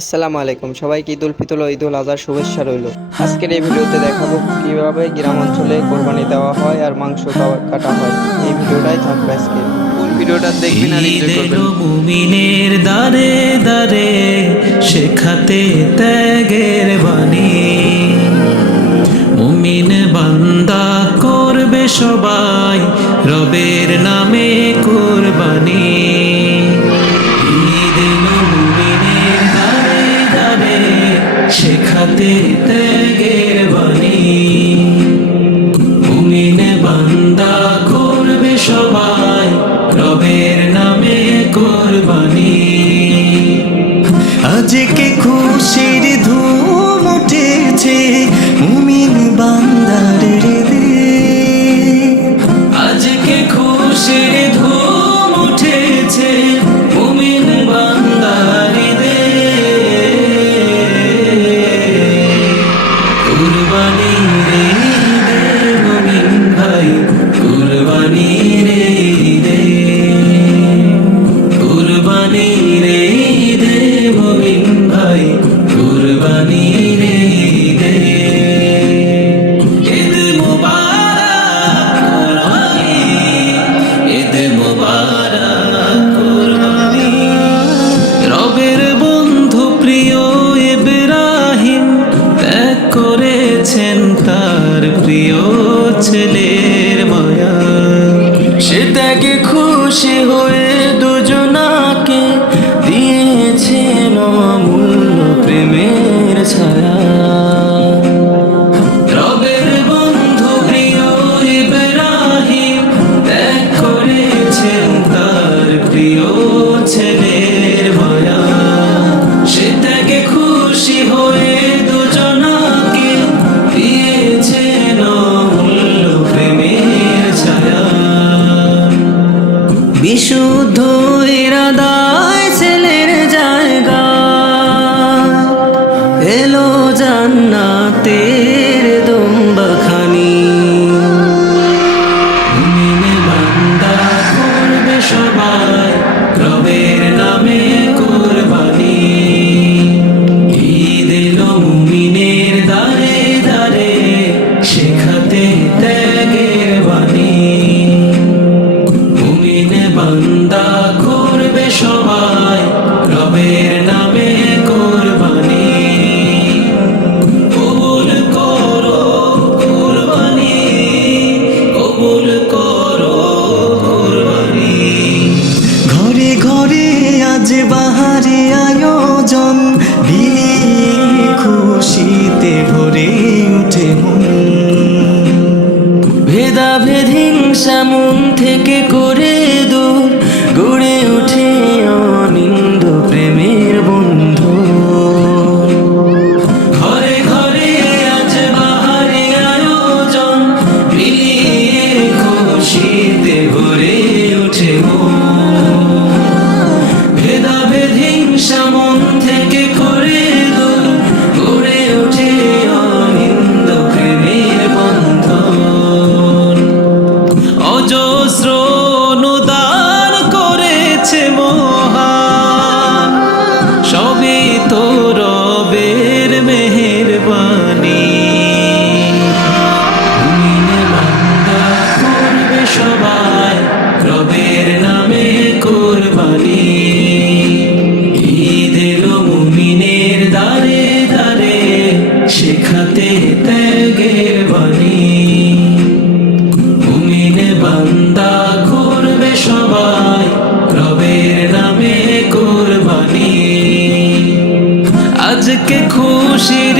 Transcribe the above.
আসসালামু আলাইকুম, সবাইকে ঈদ উল ফিতর ও ঈদ উল আজহার শুভেচ্ছা রইল। আজকের এই ভিডিওতে দেখাবো কিভাবে গ্রাম অঞ্চলে কোরবানি দেওয়া হয় আর মাংস কাটা হয়। এই ভিডিওটাই থাকবে আজকে, ফুল ভিডিওটা দেখবেন আর এনজয় করবেন। মুমিনের দারে দারে শেখাতে ত্যাগের বাণী, মুমিন বান্দা করবে সবাই রবের নামে কোরবানি। ঈদ এলো মুমিনের দারে দারে শেখাতে ত্যাগের বাণী, মুমিন বান্দা করবে সবাই রবের নামে কোরবানি। আজকে খুশির ধুম উঠেছে মুমিন বান্দার হৃদয়ে, আজকে খুশির ধুম উঠেছে মুমিন বান্দার হৃদয়ে। কুরবানি রে ঈদে মুমিন ভাই, কুরবানি রে ঈদে, কুরবানি রে ঈদে মুমিন ভাই, কুরবানি রে ঈদে। ঈদ মুবারক কুরবানি, ঈদ মুবারক কুরবানি। রবের বন্ধু প্রিয় ইব্রাহিম ত্যাগ করেছেন তার প্রিয় ছেলের মায়া, সে ত্যাগে খুশি হয়ে দুজনাকে দিয়েছেন অমূল্য প্রেমের ছায়া। রবের বন্ধু প্রিয় ইব্রাহিম ত্যাগ করেছেন তার প্রিয় ছেলের মায়া, সে ত্যাগে খুশি হয়ে দুজনাকে দিয়েছেন অমূল্য প্রেমের ছায়া। বিশুদ্ধ ইরাদায় ছেলের জায়গা এলো জান্নাতের দুম্বাখানি, মুমিন বান্দা করবে সবাই রবের নামে কোরবানি। ঈদ এলো মুমিনের দারে দারে শেখাতে ত্যাগের বাণী, মুমিন বান্দা করবে সবাই রবের নামে কোরবানি। কবুল করো কোরবানি, কবুল করো কোরবানি। ঘরে ঘরে আজ বাহারি আয়োজন, বিলিয়ে খুশিতে ভরে উঠে মন। ভেদাভেদ হিংসা মন থেকে করে দূর, গড়ে ওঠে অনিন্দ প্রেমের বন্ধু। ঘরে ঘরে আজ বাহারি আয়োজন, মিলিয়ে খুশিতে ভরে ওঠে মন। ভেদাভেদ হিংসা মন থেকে করে দূর, গড়ে ওঠে অনিন্দ প্রেমের বন্ধন। অজস্র অনুদান করেছে মহান, সবই তো রবের মেহেরবানি। মুমিন বান্দা করবে সবাই রবের নামে কোরবানি। ঈদ এলো মুমিনের দারে দারে শেখাতে ত্যাগের বাণী, মুমিন বান্দা করবে সবাই রবের নামে কোরবানি। আজকে খুশির